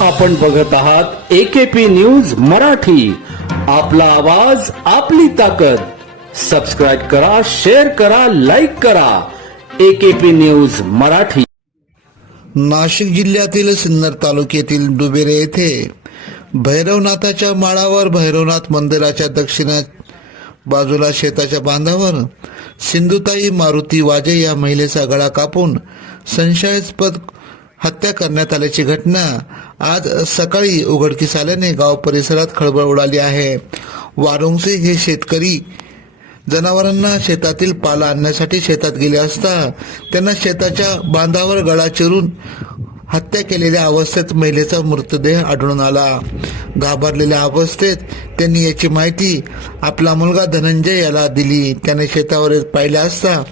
आपण बघत आहात एकेपी न्यूज मराठी. आपला आवाज आपली ताकद. सबस्क्राईब करा शेअर करा लाईक करा. AKP news Marathi. नाशिक जिल्ह्यातील सिन्नर तालुक्यातील डुबेरे येथे भैरवनाथाच्या माळावर भैरवनाथ मंदिराच्या दक्षिण बाजूला शेताच्या बांधावर सिंधुताई मारुती वाजे या महिलेचा गळा कापून संशयास्पद हत्या करण्यात आल्याची घटना आज सकाळी उघडकीस आल्याने गाव परिसरात खळबळ उडाली आहे. वारुंगसे हे शेतकरी जनावरांना शेतातील पाला आणण्यासाठी शेतात गेले असता त्यांना शेताच्या बांधावर गळा चिरून हत्या केलेल्या अवस्थेत महिलेचा मृतदेह आढळून आला. घाबरलेल्या अवस्थेत त्यांनी याची माहिती आपला मुलगा धनंजय याला दिली. त्याने शेतावर पाहिला पाहिले असता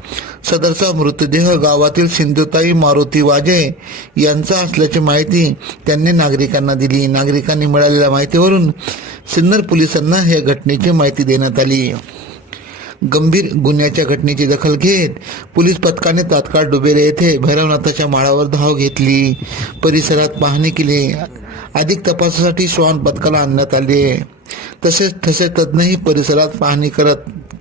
सदरचा मृतदेह गावातील सिंधुताई मारुती वाजे यांचा असल्याची माहिती त्यांनी नागरिकांना दिली. नागरिकांनी मिळालेल्या माहितीवरून सिन्नर पोलिसांना या घटनेची माहिती देण्यात आली. गंभीर गुन्ह्याच्या घटनेची दखल घेत पोलीस पथकाने तात्काळ डुबेरे येथे भैरवनाथाच्या माळावर धाव घेतली. परिसरात पाहणी केली. अधिक तपासासाठी श्वान पथकाला आणण्यात आले. तसेच ठसे तज्ञही परिसरात पाहणी करत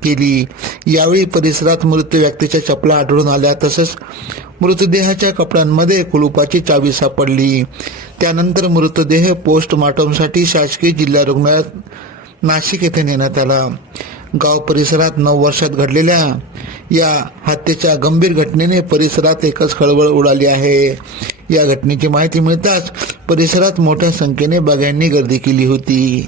केली. यावेळी परिसरात मृत व्यक्तीच्या चपला आढळून आल्या तसंच मृतदेहाच्या कपड्यांमध्ये कुलुपाची चावी सापडली. त्यानंतर मृतदेह पोस्टमॉर्टमसाठी शासकीय जिल्हा रुग्णालयात नाशिक येथे नेण्यात आला. गाव परिसरात नऊ वर्षात घडलेल्या या हत्येच्या गंभीर घटनेने परिसरात एकच खळबळ उडाली आहे. या घटनेची माहिती मिळताच परिसरात मोठ्या संख्येने बघ्यांनी गर्दी केली होती.